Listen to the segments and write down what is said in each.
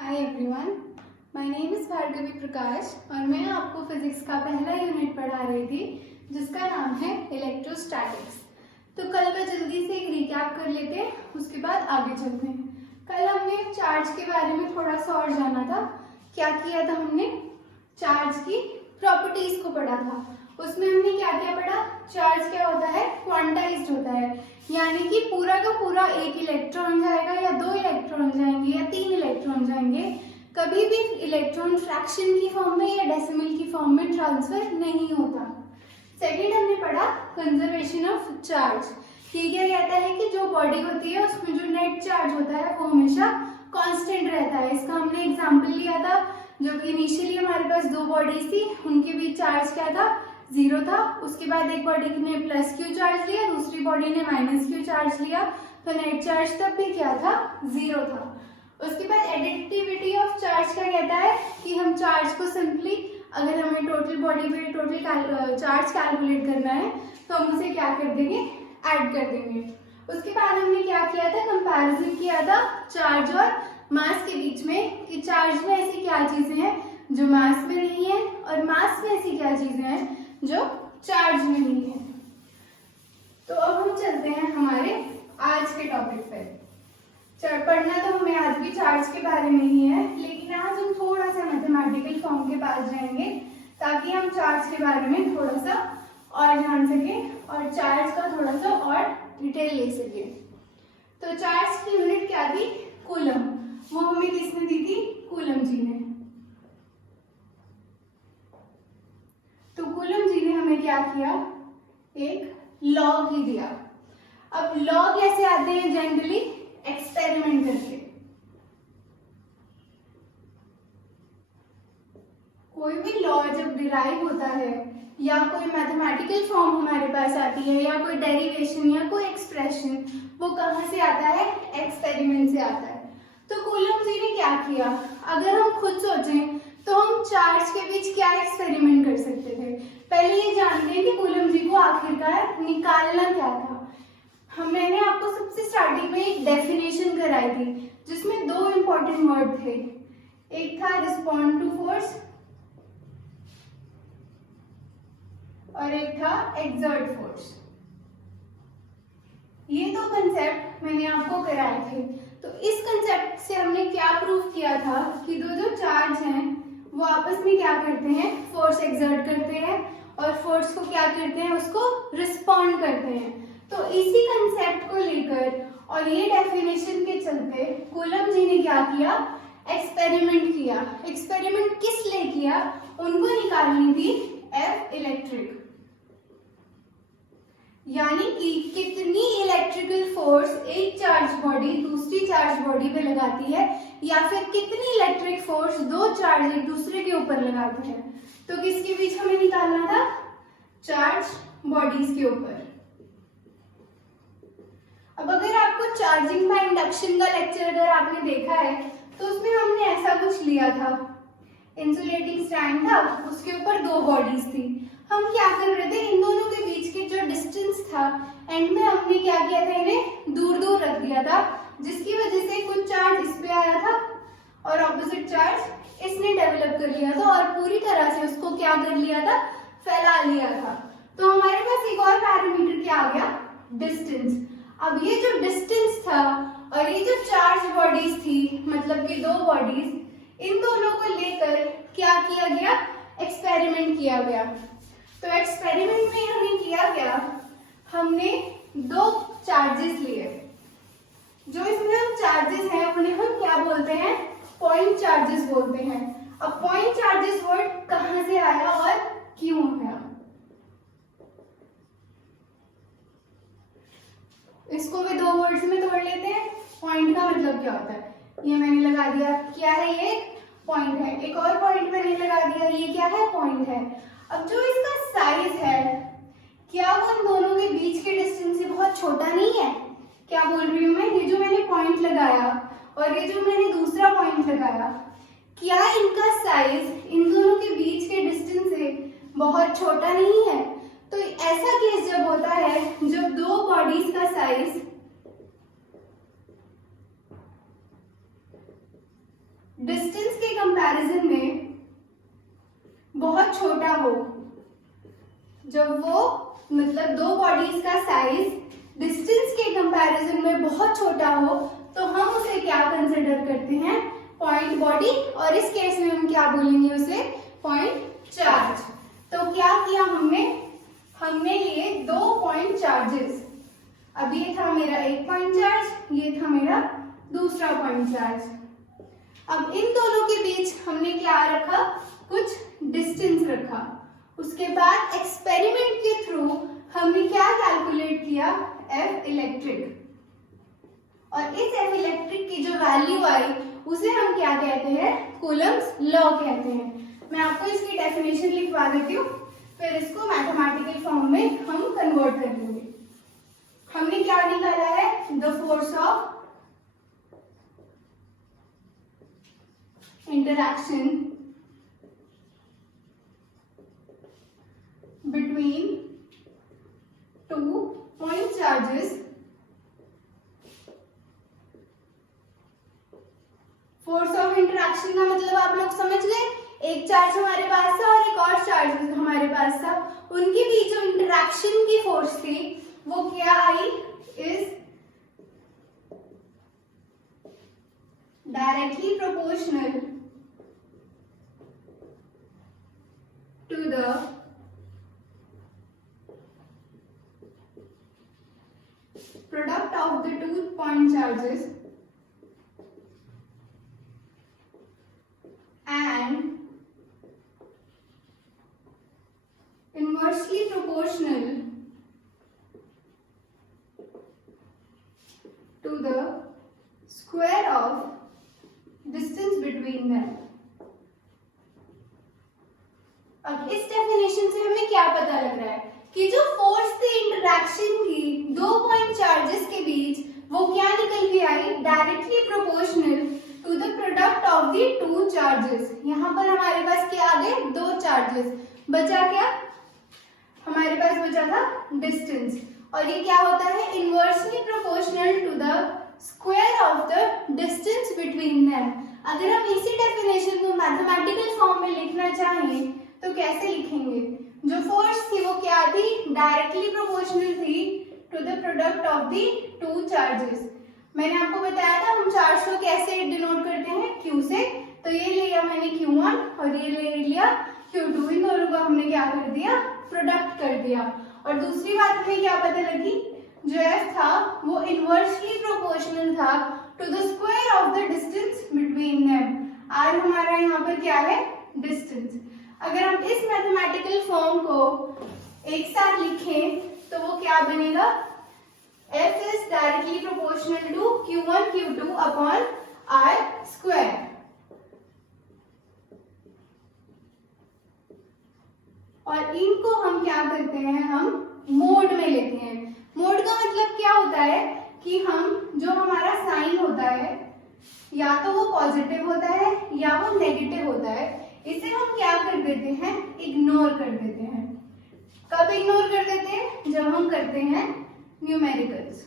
Hi everyone, my name is Bhargavi Prakash और मैं आपको फिजिक्स का पहला यूनिट पढ़ा रही थी जिसका नाम है इलेक्ट्रोस्टैटिक्स। तो कल का जल्दी से एक रिकैप कर लेते हैं, उसके बाद आगे चलते हैं। कल हमने चार्ज के बारे में थोड़ा सा और जाना था। क्या किया था हमने? चार्ज की प्रॉपर्टीज को पढ़ा था। उसमें हमने क्या क्या पढ़ा? चार्ज क्या होता है? क्वांटाइज्ड होता है, यानी कि पूरा का पूरा एक इलेक्ट्रॉन जाएगा या दो इलेक्ट्रॉन जाएंगे या तीन इलेक्ट्रॉन जाएंगे, कभी भी इलेक्ट्रॉन फ्रैक्शन की फॉर्म में या डेसिमल की फॉर्म में ट्रांसफर नहीं होता। सेकेंड हमने पढ़ा कंजर्वेशन ऑफ चार्ज। ये क्या कहता है कि जो बॉडी होती है उसमें जो नेट चार्ज होता है वो हमेशा कांस्टेंट रहता है। इसका हमने एग्जांपल लिया था, जो कि इनिशियली हमारे पास दो बॉडीज थी, उनके बीच चार्ज क्या था? 0 था। उसके बाद एक बॉडी ने प्लस क्यू चार्ज लिया, दूसरी बॉडी ने माइनस क्यू चार्ज लिया, तो नेट चार्ज तब भी क्या था? 0 था। उसके बाद एडिटिविटी ऑफ चार्ज क्या कहता है कि हम चार्ज को सिंपली, अगर हमें टोटल बॉडी पे टोटल चार्ज कैलकुलेट करना है तो हम उसे क्या कर देंगे? ऐड कर देंगे। उसके बाद हमने क्या किया था? कंपैरिजन किया था चार्ज और मास के बीच में, कि चार्ज में ऐसी क्या चीजें हैं जो मास में नहीं है और मास में ऐसी क्या चीजें हैं जो चार्ज में नहीं है। तो अब हम चलते हैं हमारे आज के टॉपिक पे। पढ़ना तो हमें आज भी चार्ज के बारे में ही है, लेकिन आज हम थोड़ा सा मैथमेटिकल फॉर्म के पास जाएंगे ताकि हम चार्ज के बारे में थोड़ा सा और जान सकें और चार्ज का थोड़ा सा और डिटेल ले सकें। तो चार्ज की यूनिट क्या थी? कूलम। वो हमें किसने दी थी? कूलम जी ने। तो कूलम जी ने हमें क्या किया? एक लॉ ही दिया। अब लॉ कैसे आते हैं? जनरली एक्सपेरिमेंट करके। कोई भी लॉ जब डिराइव होता है या कोई मैथमेटिकल फॉर्म हमारे पास आती है या कोई डेरिवेशन या कोई एक्सप्रेशन, वो कहाँ से आता है? एक्सपेरिमेंट से आता है। तो कूलम जी ने क्या किया? अगर हम खुद सोचें तो हम चार्ज के बीच क्या एक्सपेरिमेंट कर सकते थे? पहले ये जानते हैं कि कूलम जी को आखिरकार निकालना क्या था। मैंने आपको सबसे स्टार्टिंग में एक डेफिनेशन कराई थी जिसमें दो इंपॉर्टेंट वर्ड थे। एक था रिस्पॉन्ड टू फोर्स और एक था एक्सर्ट फोर्स। ये दो कंसेप्ट मैंने आपको कराए थे। तो इस कंसेप्ट से हमने क्या प्रूव किया था कि जो चार्ज हैं वो आपस में क्या करते हैं? फोर्स एक्सर्ट करते हैं और फोर्स को क्या करते हैं? उसको रिस्पॉन्ड करते हैं। तो इसी कंसेप्ट को लेकर और ये डेफिनेशन के चलते कूलम जी ने क्या किया? एक्सपेरिमेंट किया। एक्सपेरिमेंट किस लिए किया? उनको निकालनी थी एफ इलेक्ट्रिक, यानी कि कितनी इलेक्ट्रिकल फोर्स एक चार्ज बॉडी दूसरी चार्ज बॉडी पे लगाती है, या फिर कितनी इलेक्ट्रिक फोर्स दो चार्ज एक दूसरे के ऊपर लगाते हैं। तो किसके बीच हमें निकालना था? चार्ज बॉडीज के ऊपर। अब अगर आपको चार्जिंग बाय इंडक्शन का लेक्चर अगर आपने देखा है तो उसमें हमने ऐसा कुछ लिया था, इंसुलेटिंग स्टैंड था, उसके ऊपर दो बॉडीज थी। हम क्या कर रहे थे? इन दोनों के बीच के जो डिस्टेंस था, एंड में हमने क्या किया था? इन्हें दूर दूर रख दिया था, जिसकी वजह से कुछ चार्ज इस पे आया था और ऑपोजिट चार्ज इसने डेवलप कर लिया था और पूरी तरह से उसको क्या कर लिया था? फैला लिया था। तो हमारे पास एक और पैरामीटर क्या आ गया? डिस्टेंस। अब ये जो डिस्टेंस था और ये जो चार्ज बॉडीज थी, मतलब कि दो बॉडीज, इन दोनों को लेकर क्या किया गया? एक्सपेरिमेंट किया गया। तो एक्सपेरिमेंट में हमें किया गया, हमने दो चार्जेस लिए। जो इसमें हम चार्जेस हैं उन्हें हम क्या बोलते हैं? पॉइंट चार्जेस बोलते हैं। अब पॉइंट चार्जेस वर्ड कहाँ से आया और क्यों आया? इसको भी दो वर्ड्स में तोड़ लेते हैं। पॉइंट का मतलब क्या होता है? ये मैंने लगा दिया, क्या है? ये पॉइंट है। एक और पॉइंट मैंने लगा दिया, ये क्या है? पॉइंट है। अब जो इसका साइज है, क्या वो इन दोनों के बीच के डिस्टेंस से बहुत छोटा नहीं है? क्या बोल रही हूँ मैं? ये जो मैंने पॉइंट लगाया और ये जो मैंने दूसरा पॉइंट लगाया, क्या इनका साइज इन दोनों के बीच के डिस्टेंस से बहुत छोटा नहीं है? तो ऐसा केस जब होता है जब दो बॉडीज का साइज डिस्टेंस के कंपैरिजन में बहुत छोटा हो, जब वो मतलब दो बॉडीज का साइज डिस्टेंस के कंपैरिजन में बहुत छोटा हो, तो हम उसे क्या कंसिडर करते हैं, पॉइंट बॉडी, और इस केस में हम क्या बोलेंगे उसे, पॉइंट चार्ज। तो क्या किया हमने लिए 2 पॉइंट चार्जेस। अब ये था मेरा एक पॉइंट चार्ज, ये था मेरा दूसरा पॉइंट चार्ज। अब इन दोनों के बीच हमने क्या रखा, कुछ डिस्टेंस रखा। उसके बाद एक्सपेरिमेंट के थ्रू हमने क्या कैलकुलेट किया, एफ इलेक्ट्रिक, और इस एफ इलेक्ट्रिक की जो वैल्यू आई उसे हम क्या कहते हैं, कूलम्ब्स लॉ कहते हैं। मैं आपको इसकी डेफिनेशन लिखवा देती हूँ, फिर इसको मैथमेटिकल फॉर्म में हम कन्वर्ट कर लेंगे। हमने क्या निकाला है, the force of interaction between 2 point charges. Force of interaction का मतलब आप लोग समझ गए, एक चार्ज हमारे पास था और एक और चार्ज हमारे पास था, उनके बीच जो इंटरैक्शन की फोर्स थी वो क्या आई, is directly proportional to the product of the 2 point charges and inversely proportional to the square of distance between them। अब इस डेफिनेशन से हमें क्या पता लग रहा है कि जो फोर्स थी इंटरैक्शन की 2 पॉइंट चार्जेस के बीच, वो क्या निकल के आई, directly proportional to the product of the 2 charges. यहाँ पर हमारे पास क्या आ गए, 2 चार्जेस, बचा क्या, हमारे पास बचा था डिस्टेंस, और ये क्या होता है, inversely proportional to the square of the distance between them. अगर हम इसी डेफिनेशन को मैथमेटिकल फॉर्म में लिखना चाहें तो कैसे लिखेंगे, जो फोर्स थी वो क्या थी, डायरेक्टली प्रोपोर्शनल थी to the product of the 2 charges. मैंने आपको बताया था हम चार्ज को कैसे डिनोट करते हैं, Q से, तो ये लिया मैंने Q1 और ये ले लिया Q2, इन दोनों को हमने क्या कर दिया, प्रोडक्ट कर दिया। और दूसरी बात हमें क्या पता लगी, जो F था वो इनवर्सली प्रोपोर्शनल था to the square of the distance between them. R हमारा यहाँ पर क्या है, डिस्टेंस। अगर हम इस मैथमेटिकल फॉर्म को एक साथ लिखें तो वो क्या बनेगा, F is directly proportional to Q1 Q2 upon R square। और इनको हम क्या करते हैं, हम मोड में लेते हैं। मोड का मतलब क्या होता है कि हम जो हमारा साइन होता है या तो वो पॉजिटिव होता है या वो नेगेटिव होता है, इसे हम क्या कर देते हैं, इग्नोर कर देते हैं। कब इग्नोर कर देते हैं, जब हम करते हैं न्यूमेरिकल्स।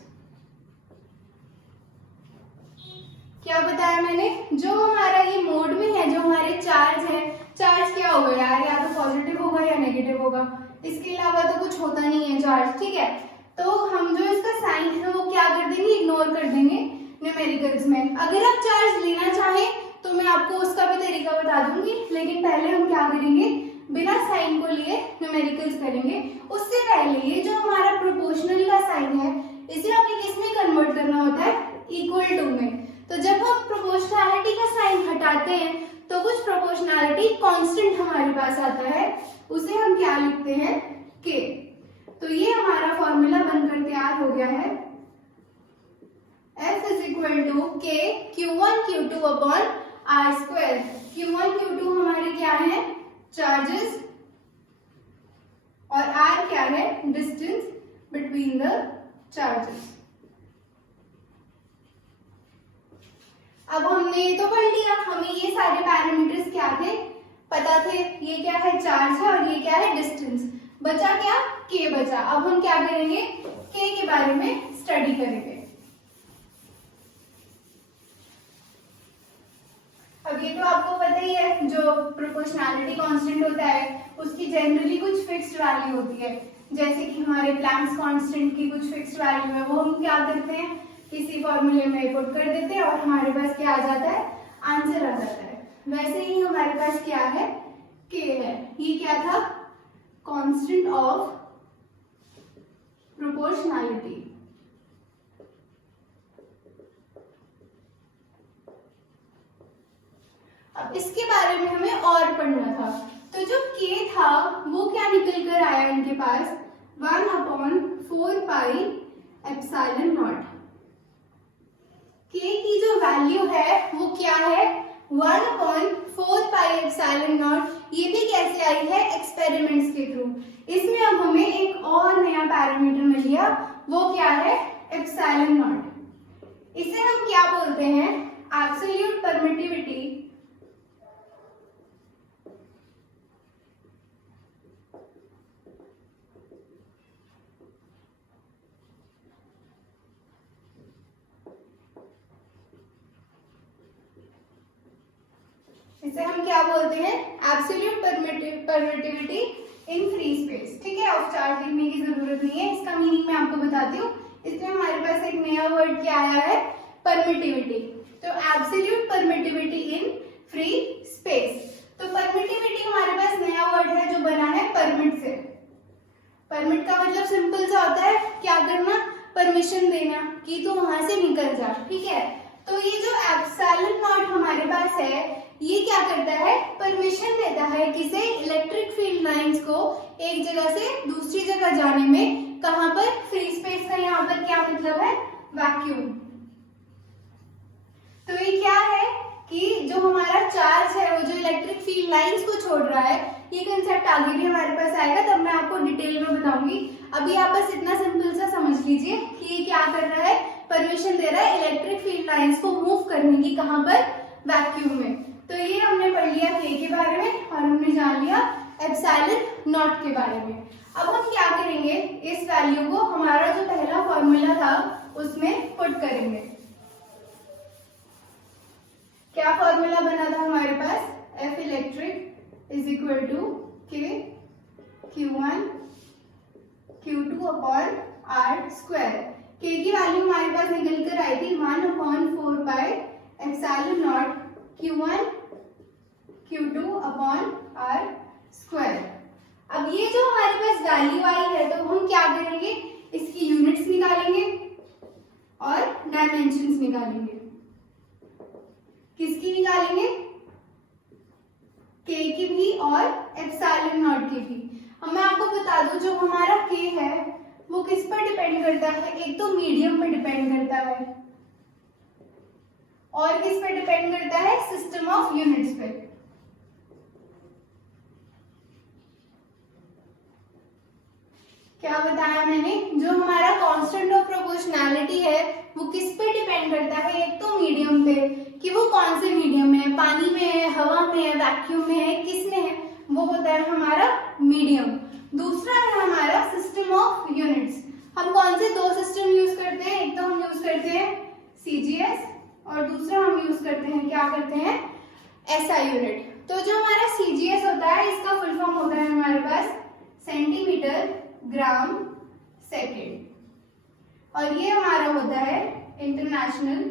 क्या बताया मैंने, जो हमारा ये मोड में है, जो हमारे चार्ज है, चार्ज क्या होगा यार, या तो पॉजिटिव होगा या नेगेटिव होगा, इसके अलावा तो कुछ होता नहीं है चार्ज, ठीक है। तो हम जो इसका साइन है वो क्या कर देंगे, इग्नोर कर देंगे न्यूमेरिकल्स में। अगर आप चार्ज लेना चाहें तो मैं आपको उसका भी तरीका बता दूंगी, लेकिन पहले हम क्या करेंगे, बिना साइन को लिए न्यूमेरिकल्स करेंगे। उससे पहले ये जो हमारा प्रोपोर्शनल का साइन है, इसे हमें किस में कन्वर्ट करना होता है, इक्वल टू में। तो जब हम प्रोपोर्शनैलिटी का साइन हटाते हैं तो कुछ प्रोपोर्शनैलिटी कांस्टेंट हमारे पास आता है, उसे हम क्या लिखते हैं, के। तो ये हमारा फॉर्मूला बनकर तैयार हो गया है, F is equal to K Q1 Q2 upon R square। Q1 Q2 हमारे क्या है, चार्जेस, और R क्या है, डिस्टेंस बिटवीन द चार्जेस। अब हमने ये तो पढ़ लिया, हमें ये सारे पैरामीटर्स क्या थे, पता थे, ये क्या है, चार्ज है, और ये क्या है, डिस्टेंस। बचा क्या, K बचा। अब हम क्या करेंगे, K के बारे में स्टडी करेंगे। अब ये तो आपको पता ही है, जो प्रोपोर्शनैलिटी कांस्टेंट होता है उसकी जनरली कुछ फिक्स्ड वैल्यू होती है। जैसे कि हमारे प्लैंक्स कांस्टेंट की कुछ फिक्स्ड वैल्यू है, वो हम क्या करते हैं, किसी फॉर्मूले में पुट कर देते हैं और हमारे पास क्या आ जाता है, आंसर आ जाता है। वैसे ही हमारे पास क्या है, के है। ये क्या था, कांस्टेंट ऑफ प्रोपोर्शनैलिटी। अब इसके बारे में हमें और पढ़ना था। तो जो k था वो क्या निकल कर आया इनके पास, 1/4 पाई एप्सिलॉन नॉट। k की जो वैल्यू है वो क्या है, 1/4 पाई एप्सिलॉन नॉट। ये भी कैसे आई है, एक्सपेरिमेंट्स के थ्रू। इसमें अब हमें एक और नया पैरामीटर मिल गया, वो क्या है, एप्सिलॉन नॉट। इसे हम क्या बोलते हैं, एब्सोल्यूट परमिटिविटी। इसे हम क्या बोलते हैं, absolute permittivity in free space. ठीक है, ऑफ चार्ज लिखने की जरूरत नहीं है, इसका मीनिंग मैं आपको बताती हूँ। इसमें हमारे पास एक नया वर्ड क्या आया है, परमिटिविटी। तो absolute permittivity in free space. तो परमिटिविटी हमारे पास नया वर्ड है जो बना है परमिट से। परमिट का मतलब सिंपल सा होता है, क्या करना, परमिशन देना कि तू वहां से निकल जा। ठीक है, तो ये जो एप्सिलॉन नॉट हमारे पास है, ये क्या करता है, परमिशन देता है किसे, इलेक्ट्रिक फील्ड लाइंस को एक जगह से दूसरी जगह जाने में। कहां पर, फ्री स्पेस का यहाँ पर क्या मतलब है, वैक्यूम। तो ये क्या है कि जो हमारा चार्ज है वो जो इलेक्ट्रिक फील्ड लाइंस को छोड़ रहा है, ये कंसेप्ट आगे भी हमारे पास आएगा, तब मैं आपको डिटेल में बताऊंगी। अभी आप बस इतना सिंपल सा समझ लीजिए कि ये क्या कर रहा है, परमिशन दे रहा है इलेक्ट्रिक फील्ड लाइंस को मूव करने की, कहां पर, वैक्यूम में। तो ये हमने पढ़ लिया k के बारे में और हमने जान लिया एप्सिलॉन नॉट के बारे में। अब हम क्या करेंगे, इस वैल्यू को हमारा जो पहला फॉर्मूला था उसमें पुट करेंगे। क्या फॉर्मूला बना था हमारे पास, F electric is equal to K Q1 Q2 upon R square. K की वैल्यू हमारे पास निकल कर आई थी 1/4 pi epsilon naught Q1 Q2 upon R square. अब ये जो हमारे पास वैल्यू आई है, तो हम क्या करेंगे, इसकी यूनिट्स निकालेंगे और डायमेंशंस निकालेंगे। किसकी निकालेंगे, k की भी और एप्सिलॉन नॉट की भी। अब मैं आपको बता दूं, जो हमारा k है वो किस पर डिपेंड करता है, एक तो मीडियम पर डिपेंड करता है और किस पे डिपेंड करता है, सिस्टम ऑफ यूनिट्स पे। क्या बताया मैंने, जो हमारा कांस्टेंट ऑफ प्रोपोर्शनैलिटी है वो किस पे डिपेंड करता है, एक तो मीडियम पे, कि वो कौन से मीडियम में है, पानी में है, हवा में है, वैक्यूम में है, किस में है, वो होता है हमारा मीडियम। दूसरा है हमारा सिस्टम ऑफ यूनिट्स। हम कौन से दो सिस्टम यूज करते हैं, एक तो हम यूज करते हैं CGS और दूसरा हम यूज करते हैं, क्या करते हैं, SI यूनिट। तो जो हमारा CGS होता है, इसका फुल फॉर्म होता है हमारे पास सेंटीमीटर ग्राम सेकेंड, और ये हमारा होता है इंटरनेशनल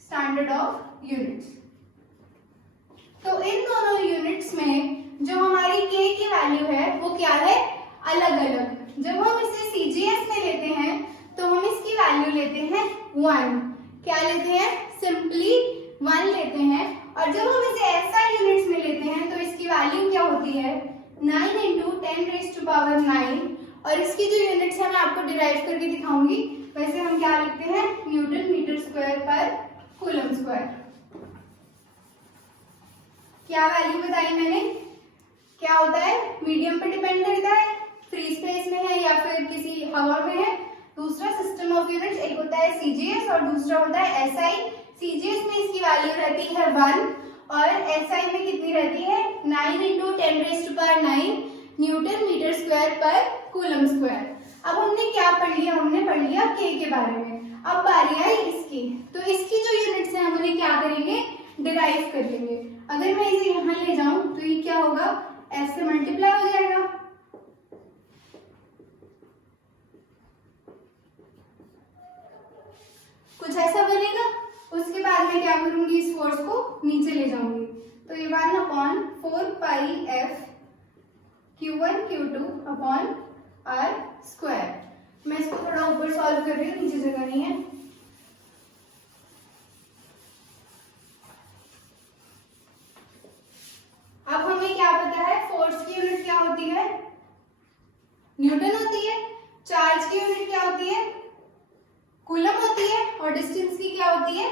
स्टैंडर्ड ऑफ यूनिट्स। तो इन दोनों यूनिट्स में जो हमारी k की वैल्यू है वो क्या है, अलग अलग। जब हम इसे CGS में लेते हैं तो हम इसकी वैल्यू लेते हैं 1। क्या लेते हैं, सिंपली 1 लेते हैं। और जब हम इसे SI यूनिट्स में लेते हैं तो इसकी वैल्यू क्या होती है, 9 × 10⁻⁹। और इसकी जो यूनिट्स है मैं आपको डिराइव करके दिखाऊंगी। वैसे हम क्या लिखते हैं, न्यूटन मीटर स्क्वायर पर कूलम स्क्वायर। क्या वैल्यू बताई मैंने, क्या होता है, मीडियम पे डिपेंड करता है, फ्री स्पेस में है या फिर किसी हवा में है। दूसरा सिस्टम ऑफ यूनिट्स, एक होता है CGS और दूसरा होता है SI। CGS में इसकी वैल्यू रहती है 1 और SI में कितनी रहती है, 9 × 10⁻⁹ न्यूटन मीटर स्क्वायर पर कूलम स्क्वायर। अब हमने क्या पढ़ लिया, हमने पढ़ लिया k के बारे में। अब बारी आई इसकी, तो इसकी जो यूनिट्स है इन्हें क्या करेंगे, डिराइव कर लेंगे। अगर मैं इसे यहाँ ले जाऊं तो ये क्या होगा, F से मल्टीप्लाई हो जाएगा। कुछ ऐसा बनेगा। उसके बाद मैं क्या करूंगी, इस फोर्स को नीचे ले जाऊंगी, तो ये 1/4πf Q1 Q2 upon R square. मैं इसको थोड़ा ऊपर सॉल्व कर रही हूँ, नीचे जगह नहीं है। अब हमें क्या पता है, फोर्स की यूनिट क्या होती है, न्यूटन होती है। चार्ज की यूनिट क्या होती है, कूलम होती है। और डिस्टेंस की क्या होती है,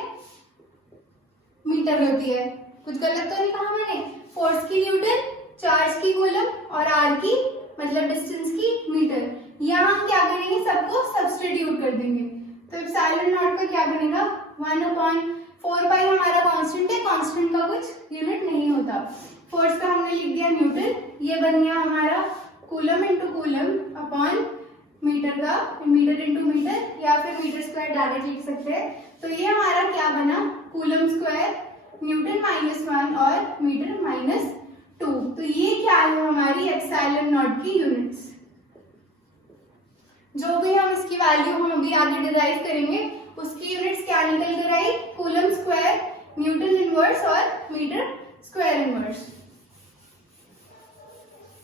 मीटर होती है। कुछ गलत तो नहीं कहा मैंने। फोर्स की न्यूटन, चार्ज की कूलम और आर की मतलब डिस्टेंस की मीटर। यहाँ हम क्या करेंगे, सबको सब्स्टिट्यूट कर देंगे। तो एप्सिलॉन नॉट का क्या बनेगा, 1/4π हमारा कांस्टेंट है, कांस्टेंट का कुछ यूनिट नहीं होता। फोर्स का हमने लिख दिया न्यूटन, ये बन गया हमारा coulomb into coulomb upon metre का मीटर इंटू मीटर, या फिर मीटर स्क्वायर डायरेक्ट लिख सकते हैं। तो ये हमारा क्या बना, कूलम स्क्वायर न्यूटन -1 और मीटर -2। तो ये क्या है हमारी एप्सिलॉन नॉट की यूनिट्स। जो भी हम इसकी वैल्यू हम अभी आगे डिराइव करेंगे, उसकी यूनिट्स क्या निकल कर आई, कूलम स्क्वायर न्यूटन इनवर्स और मीटर स्क्वायर इनवर्स।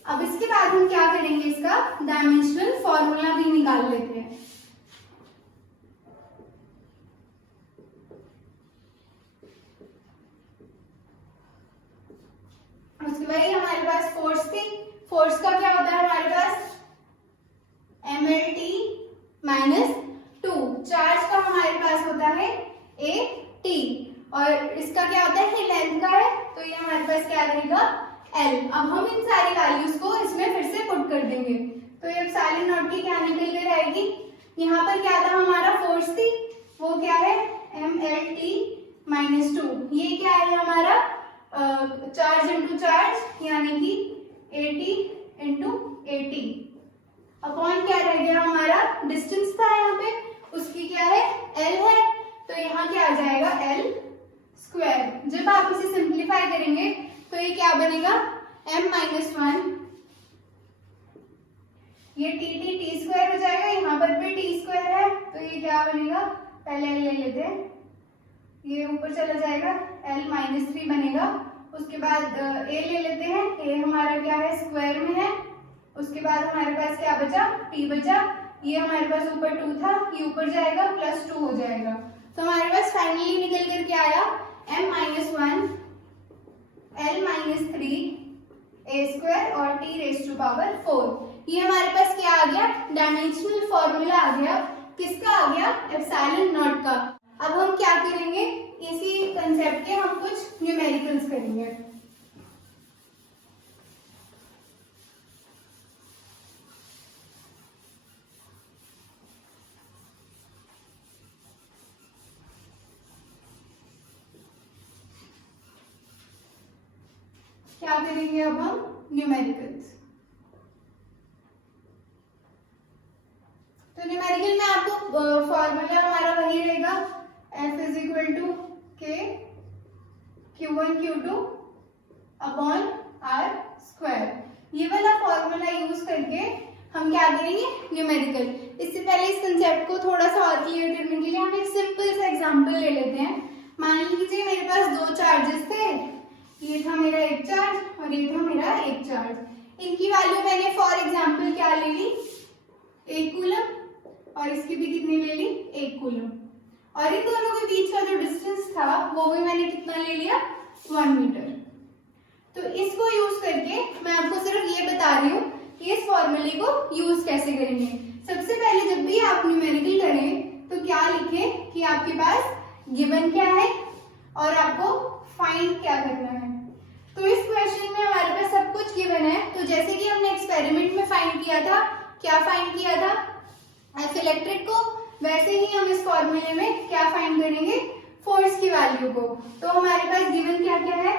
अब इसके बाद हम क्या करेंगे, इसका डायमेंशनल फॉर्मूला भी निकाल लेते हैं। उसके बाद हमारे पास फोर्स थी, फोर्स का क्या होता है हमारे पास mlt -2। चार्ज का हमारे पास होता है at, और इसका क्या होता है, लेंथ का है, तो ये हमारे पास क्या रहेगा L। अब हम इन सारी वैल्यूज को इसमें फिर से पुट कर देंगे, तो ये एप्सिलॉन नॉट की क्या निकल कर आएगी। यहाँ पर क्या था हमारा, फोर्स थी, वो क्या है mlt -2। ये क्या है हमारा चार्ज इंटू चार्ज, यानी कि 80 इंटू 80 अपॉन क्या रह गया हमारा, डिस्टेंस था यहाँ पे, उसकी क्या है L है, तो यहाँ क्या आ जाएगा L स्क्वायर। जब आप इसे सिंप्लीफाई करेंगे तो ये क्या बनेगा, m-1, ये t स्क्वायर हो जाएगा, यहाँ पर भी t स्क्वायर है, तो ये क्या बनेगा, पहले L ले लेते हैं, ये ऊपर चला जाएगा, L-3 बनेगा। उसके बाद a ले लेते हैं, a हमारा क्या है स्क्वायर में है। उसके बाद हमारे पास क्या बचा, t बचा, ये हमारे पास ऊपर 2 था, ये ऊपर जाएगा +2 हो जाएगा। तो हमारे पास फाइनली निकल कर क्या आया, m-1 L-3 a स्क्वायर और t⁴। ये हमारे पास क्या आ गया, डायमेंशनल फॉर्मूला आ गया। किसका आ गया, एप्सिलॉन नॉट का। अब हम क्या करेंगे, इसी कंसेप्ट के हम कुछ न्यूमेरिकल्स करेंगे। क्या करेंगे अब हम, न्यूमेरिकल्स। तो न्यूमेरिकल में आपको फॉर्मूला हमारा वही रहेगा, F = K Q1 Q2 upon R square. ये वाला फॉर्मूला यूज करके हम क्या करेंगे, न्यूमेरिकल। इससे पहले इस कंसेप्ट को थोड़ा सा और क्लियर करने के लिए हम एक सिंपल सा एग्जांपल ले लेते हैं। मान लीजिए मेरे पास 2 चार्जेस थे, ये था मेरा एक चार्ज और ये था मेरा एक चार्ज। इनकी वैल्यू मैंने फॉर एग्जांपल क्या ले ली, 1 कूलम, और इसकी भी कितनी ले ली, 1 कूलम। और इन दोनों के बीच का जो डिस्टेंस था वो भी मैंने कितना ले लिया, 1 मीटर। तो इसको यूज करके मैं आपको सिर्फ ये बता रही हूँ कि इस फॉर्मूले को यूज कैसे करेंगे। सबसे पहले जब भी आप न्यूमेरिकल करें तो क्या लिखें कि आपके पास गिवन क्या है और आपको फाइंड क्या करना है। तो इस क्वेश्चन में हमारे पास सब कुछ गिवन है। तो जैसे कि हमने एक्सपेरिमेंट में फाइंड किया था, क्या फाइंड किया था, एफ इलेक्ट्रिक को, वैसे ही हम इस फॉर्मूले में क्या फाइंड करेंगे, फोर्स की वैल्यू को। तो हमारे पास गिवन क्या क्या है,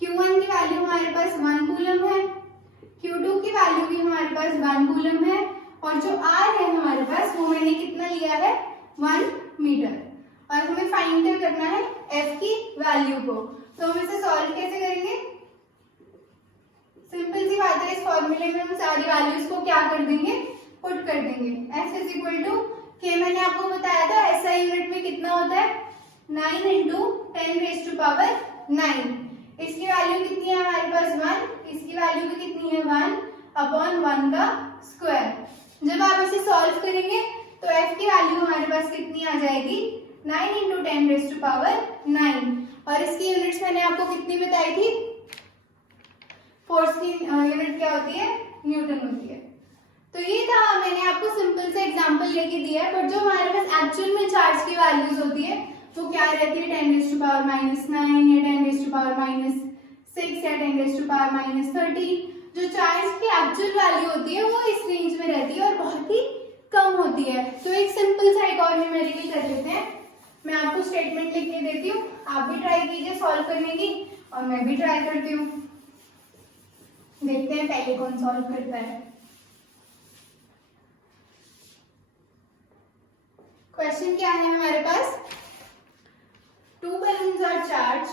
Q1 की वैल्यू हमारे पास 1 कूलम है, Q2 की वैल्यू भी हमारे पास 1 कूलम है, और जो R है हमारे पास वो मैंने कितना लिया है, 1 मीटर। और हमें फाइंड क्या करना है, f की वैल्यू को। तो हम इसे सॉल्व कैसे करेंगे, सिंपल सी बात है, इस फॉर्मूले में हम सारी वैल्यूज को क्या कर देंगे, पुट कर देंगे। f इज इक्वल टू के, मैंने आपको बताया था SI यूनिट में कितना होता है, 9 इंटू 10⁻⁹। इसकी वैल्यू कितनी है हमारे पास 1, इसकी वैल्यू भी कितनी है 1/1 का स्क्वायर। जब आप इसे सॉल्व करेंगे तो f की वैल्यू हमारे पास कितनी आ जाएगी, 9 इंटू 10⁻⁹। और इसकी यूनिट्स मैंने आपको कितनी बताई थी, फोर्स की यूनिट क्या होती है, न्यूटन होती है। तो ये था, मैंने आपको सिंपल से एग्जांपल लेके दिया है, बट जो हमारे पास एक्चुअल में चार्ज की वैल्यूज होती है वो क्या रहती है, 10⁻⁻⁹ या 10⁻⁻⁶ या 10⁻⁻13। जो चार्ज की एक्चुअल वैल्यू होती है वो इस रेंज में रहती है और बहुत ही कम होती है। तो एक सिंपल सा एक और न्यूमेरिकल कर लेते हैं। मैं आपको स्टेटमेंट लिख के देती हूँ, आप भी ट्राई कीजिए सॉल्व करने की और मैं भी ट्राई करती हूँ। देखते हैं पहले कौन सॉल्व करता है। क्वेश्चन क्या है हमारे पास, 2 balloons are charged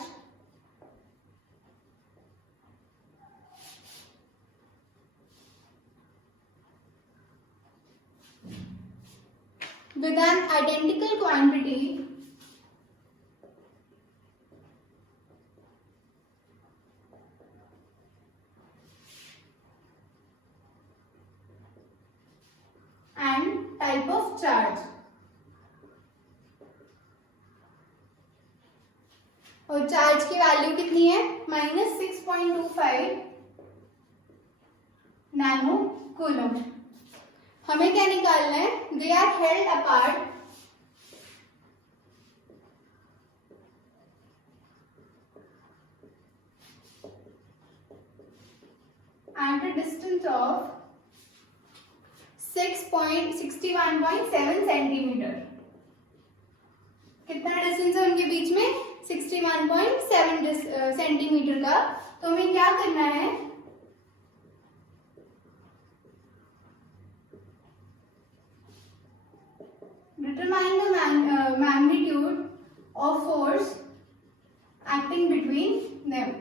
with an identical quantity and type of charge। और चार्ज की वैल्यू कितनी है, -6.25 नैनो कूलम। हमें क्या निकालना है, they are held apart at a distance of 61.7 centimetre. कितना डिस्टेंस है उनके बीच में, 61.7 सेंटीमीटर का। तो हमें क्या करना है, determine the magnitude of force acting between them.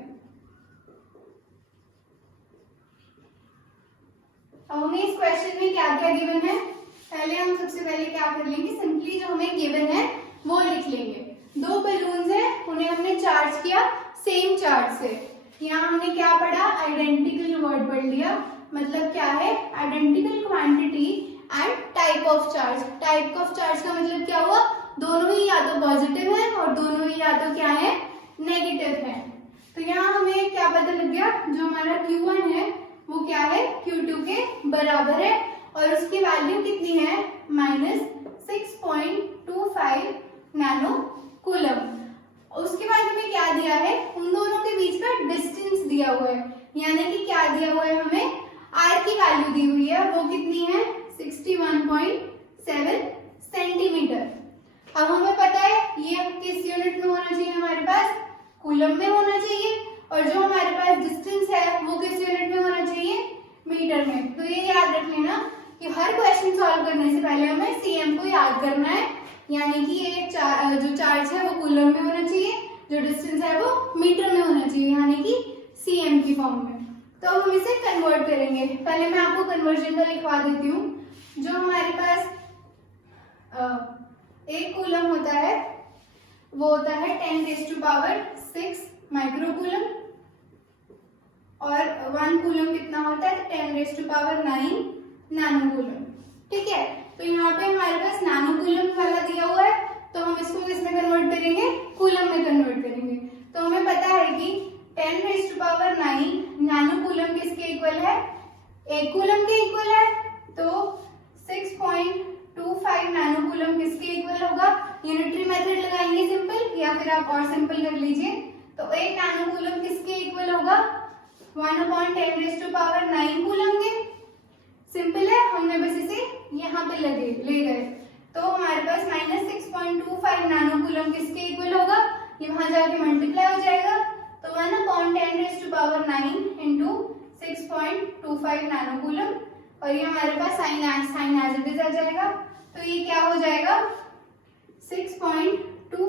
अब हमें इस क्वेश्चन में क्या क्या गिवन है, पहले हम सबसे पहले क्या कर लेंगे, सिंपली जो हमें गिवन है वो लिख लेंगे। 2 बलून्स हैं, उन्हें हमने चार्ज किया सेम चार्ज से। यहाँ हमने क्या पढ़ा, आइडेंटिकल वर्ड पढ़ लिया, मतलब क्या है, identical quantity and type of charge. Type of charge का मतलब क्या हुआ, दोनों ही या तो पॉजिटिव है और दोनों ही या तो क्या है, नेगेटिव है। तो यहाँ हमें क्या पता लग गया, जो हमारा Q1 है वो क्या है, Q2 के बराबर है और उसकी वैल्यू कितनी है, -6.25 नैनो कूलम। उसके बाद हमें क्या दिया है, उन दोनों के बीच का डिस्टेंस दिया हुआ है, यानी कि क्या दिया हुआ है, हमें R की वैल्यू दी हुई है, वो कितनी है, 61.7 सेंटीमीटर। अब हमें पता है ये किस यूनिट में होना चाहिए, हमारे पास कूलम में होना चाहिए, और जो हमारे पास डिस्टेंस है वो किस यूनिट में होना चाहिए, मीटर में। तो ये याद रख लेना कि हर क्वेश्चन सॉल्व करने से पहले हमें सीएम को याद करना है, यानी कि ये जो चार्ज है वो कूलम में होना चाहिए, जो डिस्टेंस है वो मीटर में होना चाहिए, यानी कि सीएम की फॉर्म में। तो हम इसे कन्वर्ट करेंगे। पहले मैं आपको कन्वर्जन का लिखवा देती हूँ। जो हमारे पास 1 कूलम होता है वो होता है 10⁻⁶ माइक्रो कूलम, और 1 कूलम कितना होता है, 10⁻⁹ नैनो कूलम। ठीक है, तो यहाँ पे हमारे पास नैनो कूलम वाला दिया हुआ है, तो हम इसको किसमें कन्वर्ट करेंगे, कूलम में कन्वर्ट करेंगे। तो हमें पता है कि 10⁻⁹ नैनो कूलम किसके इक्वल है, 1 कूलम के इक्वल है, तो 6.25 नैनो कूलम किसके इक्वल होगा, यूनिटरी मेथड लगाएंगे सिंपल, या फिर आप और सिंपल कर लीजिए। तो 1 नैनो कूलम किसके इक्वल होगा, 1/10⁹ कूलम के। सिंपल है, हमने बस इसे यहाँ पे ले गए। तो हमारे पास -6.25 नैनो कूलम किसके इक्वल होगा, ये वहां जाके मल्टीप्लाई हो जाएगा, तो 1/10⁹ इंटू 6.25 नैनो कूलम, और ये हमारे पास साइन एज इट इज आ जाएगा। तो ये क्या हो जाएगा, 6.25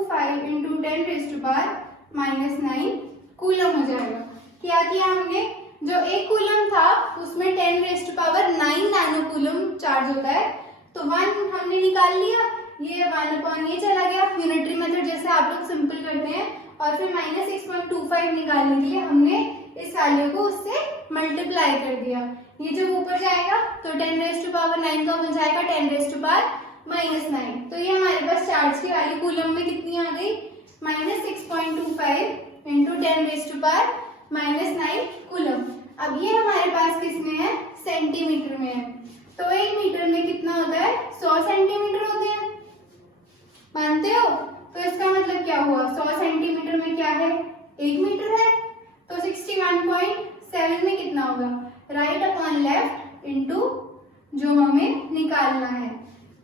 6.25 इंटू 10⁻⁻9 कूलम हो जाएगा। क्या किया हमने, जो एक कूलम था उसमें 10⁻9 नैनो कूलम चार्ज होता है, तो 1 हमने निकाल लिया, ये 1/ये चला गया यूनिटरी मेथड जैसे आप लोग सिंपल करते हैं, और फिर -6.25 निकालने के लिए हमने इस वैल्यू को उससे मल्टीप्लाई कर दिया। ये जब ऊपर जाएगा तो 10⁻9 का बन जाएगा 10⁻⁻9। तो ये हमारे पास चार्ज की वैल्यू कूलम में कितनी आ गई, -6.25 इंटू 10⁻9 कूलम। अब ये हमारे पास किसमें है, सेंटीमीटर में है। तो 1 मीटर में कितना होता है, 100 सेंटीमीटर होते हैं, मानते हो? तो इसका मतलब क्या हुआ, 100 सेंटीमीटर में क्या है, 1 मीटर है। तो 61.7 में कितना होगा, राइट अपॉन लेफ्ट इनटू जो हमें निकालना है।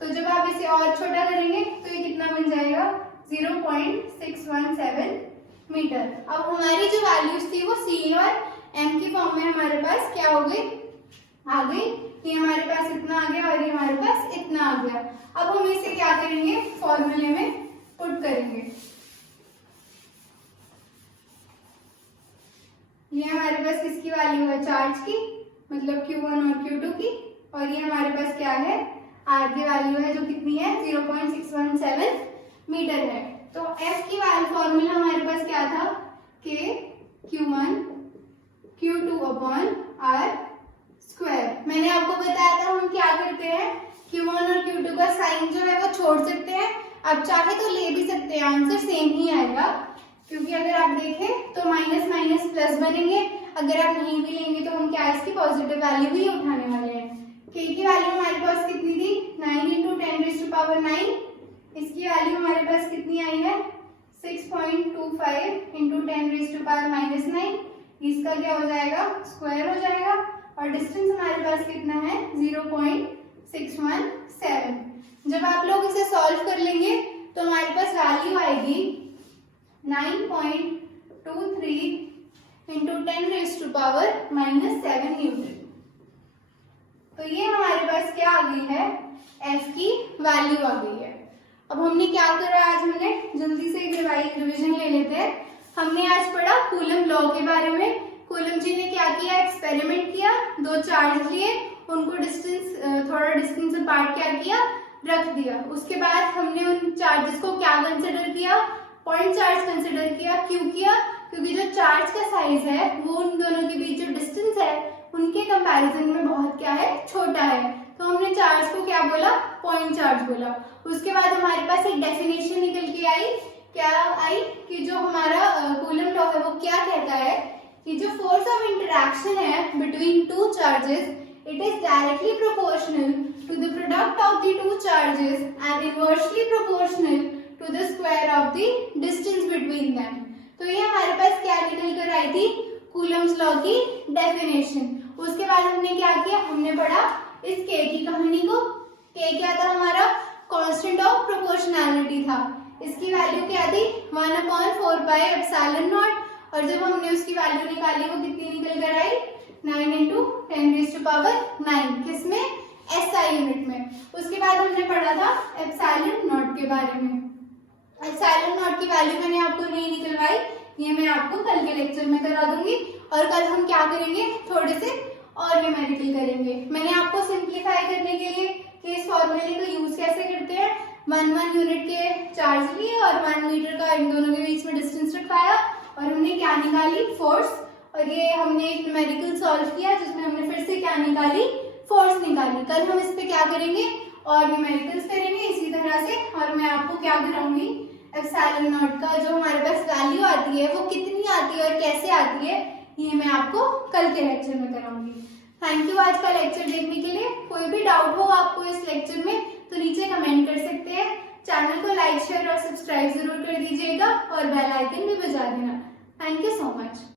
तो जब आप इसे और छोटा करेंगे तो ये कितना बन जाएगा, 0.617 मीटर। अब हमारी जो वैल्यूज थी वो सी और एम की फॉर्म में हमारे पास क्या हो गई, आ गई। ये हमारे पास इतना आ गया और ये हमारे पास इतना आ गया। अब हम इसे क्या करेंगे, फॉर्मूले में पुट करेंगे। ये हमारे पास किसकी वैल्यू है, चार्ज की, मतलब Q1 और Q2 की, और ये हमारे पास क्या है, R की वैल्यू है जो कितनी है, 0.617 मीटर है। तो F की वैल्यू फॉर्मूला हमारे पास क्या था, K Q1 Q2 upon R square. मैंने आपको बताया था हम क्या करते हैं, Q1 और Q2 का साइन जो है वो छोड़ सकते हैं, अब चाहे तो ले भी सकते हैं, आंसर सेम ही आएगा, क्योंकि अगर आप देखें तो माइनस माइनस प्लस बनेंगे, अगर आप नहीं भी लेंगे तो हम क्या इसकी पॉजिटिव वैल्यू ही उठाने वाले हैं। K की वैल्यू हमारे पास कितनी थी, 9 इंटू 10⁻9, इसकी वैल्यू हमारे पास कितनी आई है, 6.25 इंटू 10⁻9, इसका क्या हो जाएगा, स्क्वायर हो जाएगा, और डिस्टेंस हमारे पास कितना है, 0.617। जब आप लोग इसे सॉल्व कर लेंगे तो हमारे पास वैल्यू आएगी 9.23 इंटू 10⁻⁻7 न्यूटन। तो ये हमारे पास क्या आ गई है, F की वैल्यू आ गई है। अब हमने क्या करा, आज हमने जल्दी से एक रिवीजन ले लेते हैं। हमने आज पढ़ा कूलम लॉ के बारे में। कूलम जी ने क्या किया, एक्सपेरिमेंट किया, 2 चार्ज लिए, उनको थोड़ा डिस्टेंस अपार्ट क्या किया, रख दिया। उसके बाद हमने उन चार्जेस को क्या कंसिडर किया, पॉइंट चार्ज कंसिडर किया। क्यों किया, क्योंकि जो चार्ज का साइज है वो उन दोनों के बीच जो डिस्टेंस है उनके कंपैरिजन में बहुत क्या है, छोटा है, तो हमने चार्ज को क्या बोला, पॉइंट चार्ज बोला। उसके बाद हमारे पास एक डेफिनेशन निकल के आई, क्या आई कि जो हमारा कूलम लॉ है वो क्या कहता है कि जो फोर्स ऑफ इंटरैक्शन है between 2 charges, it is directly proportional to the product of the 2 charges and inversely proportional to the square of the distance between them. तो ये हमारे पास क्या निकल कर आई थी, कूलम्स लॉ की डेफिनेशन। उसके बाद हमने क्या किया, हमने पढ़ा इस K की कहानी को। K क्या था, हमारा कांस्टेंट ऑफ प्रोपोर्शनैलिटी था। इसकी वैल्यू क्या थी, 1/4πε0, और जब हमने उसकी वैल्यू निकाली वो कितनी निकल कर आई, 9 इंटू 10⁻9, किसमें, SI यूनिट में। उसके बाद हमने पढ़ा था एप्सिलॉन नॉट के बारे में। एप्सिलॉन नॉट की वैल्यू मैंने आपको नहीं निकलवाई, ये मैं आपको कल के लेक्चर में करा दूंगी, और कल हम क्या करेंगे, थोड़े से और न्यूमेरिकल करेंगे। मैंने आपको सिंप्लीफाई करने के लिए कि इस फॉर्मूले का यूज कैसे करते हैं, 1 यूनिट के चार्ज लिए और 1 मीटर का इन दोनों के बीच में डिस्टेंस रखाया, और हमने क्या निकाली, फोर्स। और ये हमने एक न्यूमेरिकल सॉल्व किया जिसमें हमने फिर से क्या निकाली, फोर्स निकाली। कल हम इस पे क्या करेंगे, और न्यूमेरिकल्स करेंगे इसी तरह से, और मैं आपको क्या कराऊंगी, एप्सिलॉन नॉट का जो हमारे पास वैल्यू आती है वो कितनी आती है और कैसे आती है, ये मैं आपको कल के लेक्चर में कराऊंगी। थैंक यू आज का लेक्चर देखने के लिए। कोई भी डाउट हो आपको इस लेक्चर में तो नीचे कमेंट कर सकते हैं। चैनल को लाइक, शेयर और सब्सक्राइब जरूर कर दीजिएगा, और बेल आइकन भी बजा देना। Thank you so much.